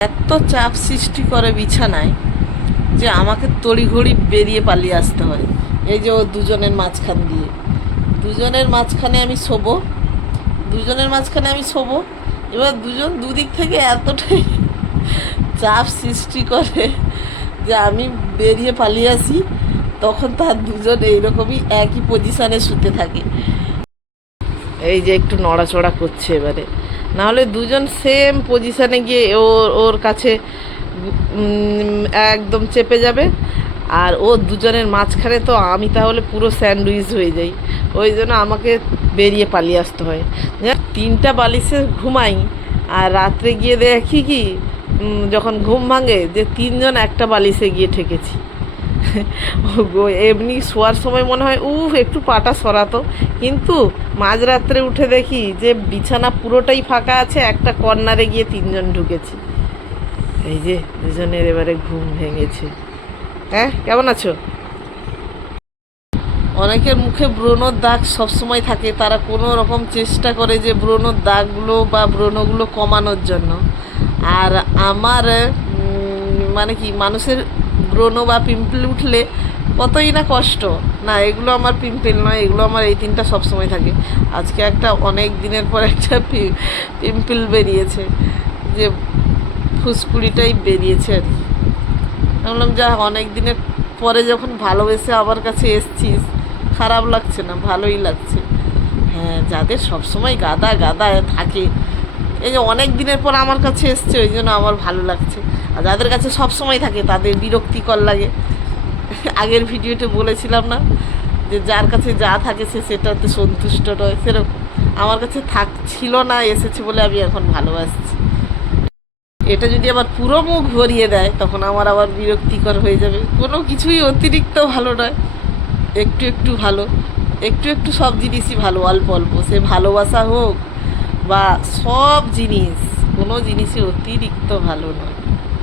এত চাপ সৃষ্টি করে বিছানায় যে আমাকে তড়িঘড়ি বেরিয়ে পালিয়ে আসতে হয়। এই যে ও দুজনের মাঝখান দিয়ে, দুজনের মাঝখানে আমি শোবো, দুজনের মাঝখানে আমি শোবো। এবার দুজন দুদিক থেকে এতটাই চাপ সৃষ্টি করে যে আমি বেরিয়ে পালিয়ে আসি, তখন তার দুজন এইরকমই একই পজিশানে শুতে থাকে। এই যে একটু নড়াচড়া করছে এবারে, নাহলে দুজন সেম পজিশানে গিয়ে ওর ওর কাছে একদম চেপে যাবে। আর ও দুজনের মাঝখানে তো আমি তাহলে পুরো স্যান্ডউইচ হয়ে যাই। ওই জন্য আমাকে বেরিয়ে পালিয়ে আসতে হয়। তিনটা বালিশে ঘুমাই, আর রাত্রে গিয়ে দেখি কি যখন ঘুম ভাঙে যে তিনজন একটা বালিশে গিয়ে ঠেকেছি। এমনি শোয়ার সময় মনে হয় একটু পাটা সরাতো, কিন্তু মাঝরাত্রে উঠে দেখি যে বিছানা পুরোটাই ফাঁকা আছে, একটা কর্নারে গিয়ে তিনজন ঢুকেছি। এই যে দুজনের এবারে ঘুম ভেঙেছে। হ্যাঁ, কেমন আছো? অনেকের মুখে ব্রণর দাগ সবসময় থাকে, তারা কোনো রকম চেষ্টা করে যে ব্রণর দাগগুলো বা ব্রণগুলো কমানোর জন্য। আর আমার মানে কি, মানুষের ব্রণ বা পিম্পল উঠলে কতই না কষ্ট না, এগুলো আমার পিম্পল নয়, এগুলো আমার এই তিনটা সবসময় থাকে। আজকে একটা অনেক দিনের পর একটা পিম্পল বেরিয়েছে, যে ফুসকুড়িটাই বেরিয়েছে আর কি। বললাম যা, অনেক দিনের পরে যখন ভালোবেসে আমার কাছে এসছিস, খারাপ লাগছে না, ভালোই লাগছে। হ্যাঁ, যাদের সবসময় গাদা গাদা থাকে, এই যে অনেক দিনের পর আমার কাছে এসছে, ওই জন্য আমার ভালো লাগছে। আর যাদের কাছে সব সময় থাকে তাদের বিরক্তিকর লাগে। আগের ভিডিওতে বলেছিলাম না যে যার কাছে যা থাকে সে সেটাতে সন্তুষ্ট নয়, সেরকম আমার কাছে ছিল না, এসেছে বলে আমি এখন ভালোবাসছি। এটা যদি আবার পুরো মুখ ভরিয়ে দেয় তখন আমার আবার বিরক্তিকর হয়ে যাবে। কোনো কিছুই অতিরিক্ত ভালো নয়, একটু একটু ভালো, একটু একটু সব জিনিসই ভালো, অল্প অল্প, সে ভালোবাসা হোক বা সব জিনিস, কোনো জিনিসই অতিরিক্ত ভালো নয়।